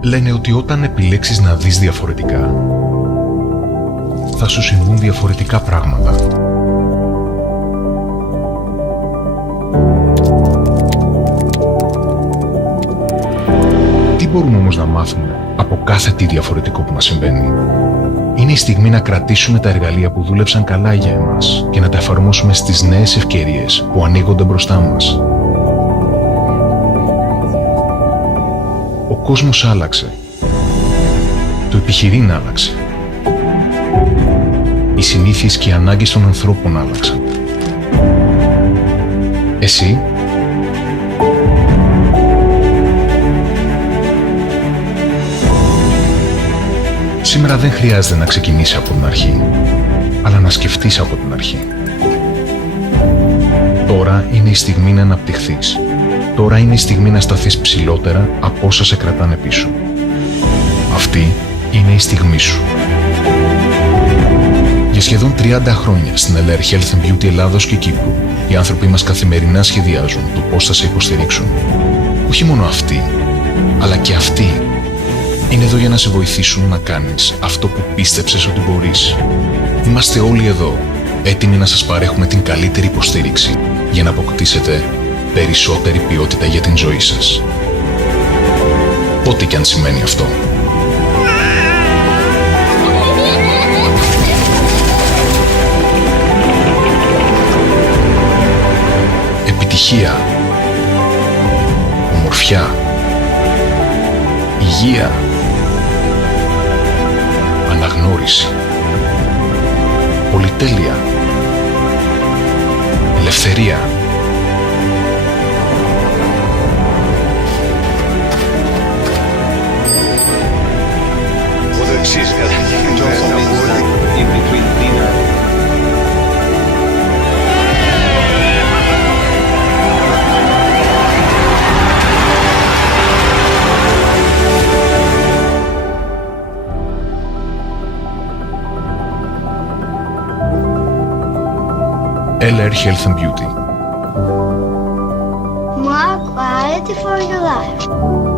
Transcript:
Λένε ότι όταν επιλέξεις να δεις διαφορετικά, θα σου συμβούν διαφορετικά πράγματα. Τι μπορούμε όμως να μάθουμε από κάθε τι διαφορετικό που μας συμβαίνει? Είναι η στιγμή να κρατήσουμε τα εργαλεία που δούλεψαν καλά για εμάς και να τα εφαρμόσουμε στις νέες ευκαιρίες που ανοίγονται μπροστά μας. Ο κόσμος άλλαξε. Το επιχειρήν άλλαξε. Οι συνήθειες και οι ανάγκες των ανθρώπων άλλαξαν. Εσύ? Σήμερα δεν χρειάζεται να ξεκινήσει από την αρχή, αλλά να σκεφτείς από την αρχή. Τώρα είναι η στιγμή να αναπτυχθείς. Τώρα είναι η στιγμή να σταθείς ψηλότερα από όσα σε κρατάνε πίσω. Αυτή είναι η στιγμή σου. Για σχεδόν 30 χρόνια στην LR Health Beauty Ελλάδος και Κύπρου, οι άνθρωποι μας καθημερινά σχεδιάζουν το πώς θα σε υποστηρίξουν. Όχι μόνο αυτοί, αλλά και αυτοί είναι εδώ για να σε βοηθήσουν να κάνεις αυτό που πίστεψες ότι μπορείς. Είμαστε όλοι εδώ, έτοιμοι να σας παρέχουμε την καλύτερη υποστήριξη για να αποκτήσετε περισσότερη ποιότητα για την ζωή σας. Ό,τι και αν σημαίνει αυτό. Επιτυχία, ομορφιά, υγεία, αναγνώριση, πολυτέλεια, ελευθερία. Το εξής, in between dinner. LR Health and Beauty. More quality for your life.